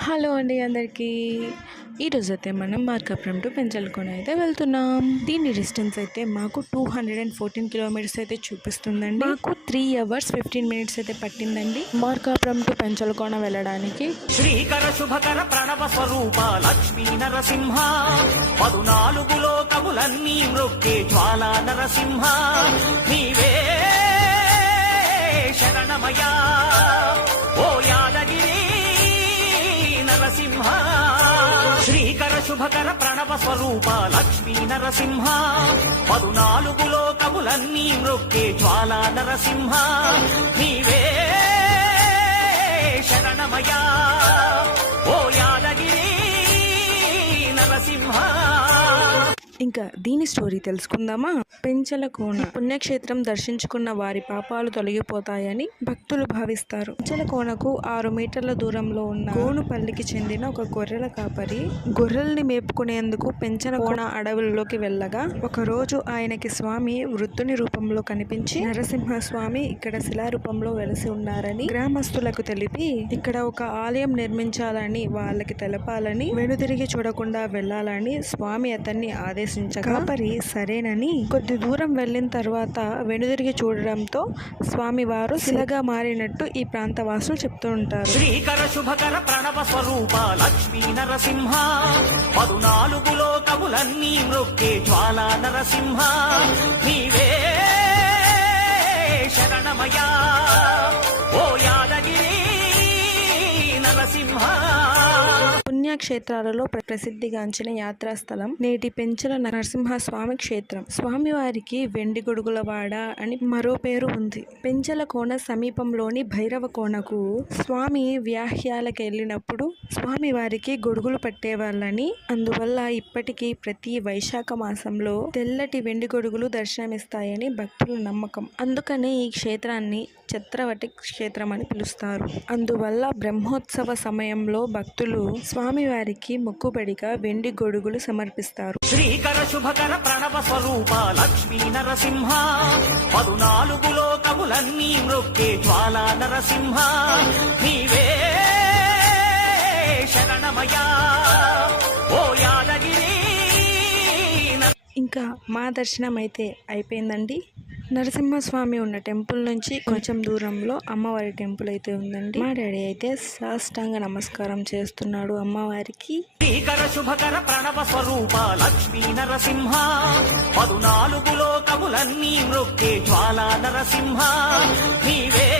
Hello అండి అందరికీ. ఈరోజైతే మనం మార్కాపురం టు పెంచలకోన అయితే వెళ్తున్నాం. దీని డిస్టెన్స్ అయితే మాకు 214 కిలోమీటర్స్ అయితే చూపిస్తుందండి. మాకు 3 hours 15 minutes అయితే పట్టిందండి మార్కాపురం టు పెంచలకోన వెళ్ళడానికి. శ్రీకర శుభకర ప్రణవ స్వరూప లక్ష్మీ నరసింహ 14 లోకములన్నీ మృక్కే జ్వాలా నరసింహ నీవే శరణమయా ఓ యాదగిరి నరసింహ. శ్రీకర శుభకర ప్రణవ స్వరూప లక్ష్మీ నరసింహ 14 లోకములన్నీ మృక్కే జ్వాలా నరసింహ నీవే శరణమయా ఓ యాదగిరి నరసింహ. ఇంకా దీని స్టోరీ తెలుసుకుందామా. పెంచలకోన పుణ్యక్షేత్రం దర్శించుకున్న వారి పాపాలు తొలగిపోతాయని భక్తులు భావిస్తారు. పెంచలకోనకు 6 మీటర్ల దూరంలో ఉన్న గోనుపల్లికి చెందిన ఒక గొర్రెల కాపరి గొర్రెల్ని మేపుకునేందుకు పెంచలకోన అడవుల్లోకి వెళ్ళగా ఒక రోజు ఆయనకి స్వామి వృద్ధుని రూపంలో కనిపించి నరసింహస్వామి ఇక్కడ శిలారూపంలో వెలసి ఉన్నారని గ్రామస్తులకు తెలిపి ఇక్కడ ఒక ఆలయం నిర్మించాలని వాళ్ళకి తెలపాలని వెనుదిరిగి చూడకుండా వెళ్లాలని స్వామి అతన్ని ఆదేశించారు. కాపరి సరేనని కొద్ది దూరం వెళ్ళిన తర్వాత వెనుదిరిగి చూడడంతో స్వామి వారు శిలగా మారినట్టు ఈ ప్రాంత వాసులు చెప్తూ ఉంటారు. శ్రీకర శుభకర ప్రణవ స్వరూప లక్ష్మీ నరసింహ 14 లోకములన్నీ మృక్కే జ్వాలా నరసింహ నీవే శరణమయా ఓ యాదగిరి నరసింహ. పుణ్యక్షేత్రాలలో ప్రసిద్ధిగాంచిన యాత్రాస్థలం నేటి పెంచల నరసింహస్వామి క్షేత్రం. స్వామివారికి వెండి గొడుగులవాడ అని మరో పేరు ఉంది. పెంచలకోన సమీపంలోని భైరవ కోనకు స్వామి వ్యాహ్యాలకు వెళ్ళినప్పుడు స్వామివారికి గొడుగులు పట్టేవాళ్ళని, అందువల్ల ఇప్పటికీ ప్రతి వైశాఖ మాసంలో తెల్లటి వెండి గొడుగులు దర్శనమిస్తాయని భక్తుల నమ్మకం. అందుకనే ఈ క్షేత్రాన్ని ఛత్రవటి క్షేత్రం అని పిలుస్తారు. అందువల్ల బ్రహ్మోత్సవ సమయంలో భక్తులు స్వామివారికి మొక్కుబడిగా వెండి గొడుగులు సమర్పిస్తారు. శ్రీకర శుభకర ప్రణవ స్వరూప లక్ష్మీ నరసింహ 14 లోకములన్నీ మృక్కే జ్వాలా నరసింహ నీవే శరణమయా ఓ యాదగిరి. ఇంకా మా దర్శనం అయితే అయిపోయిందండి. నరసింహస్వామి ఉన్న టెంపుల్ నుంచి కొంచెం దూరంలో అమ్మవారి టెంపుల్ అయితే ఉందండి. మా డాడీ అయితే సాష్టాంగ నమస్కారం చేస్తున్నాడు అమ్మవారికి. శ్రీకర శుభకర ప్రణవ స్వరూప లక్ష్మీ నరసింహ 14 లోకములన్నీ మృక్కే జ్వాలా నరసింహ నీవే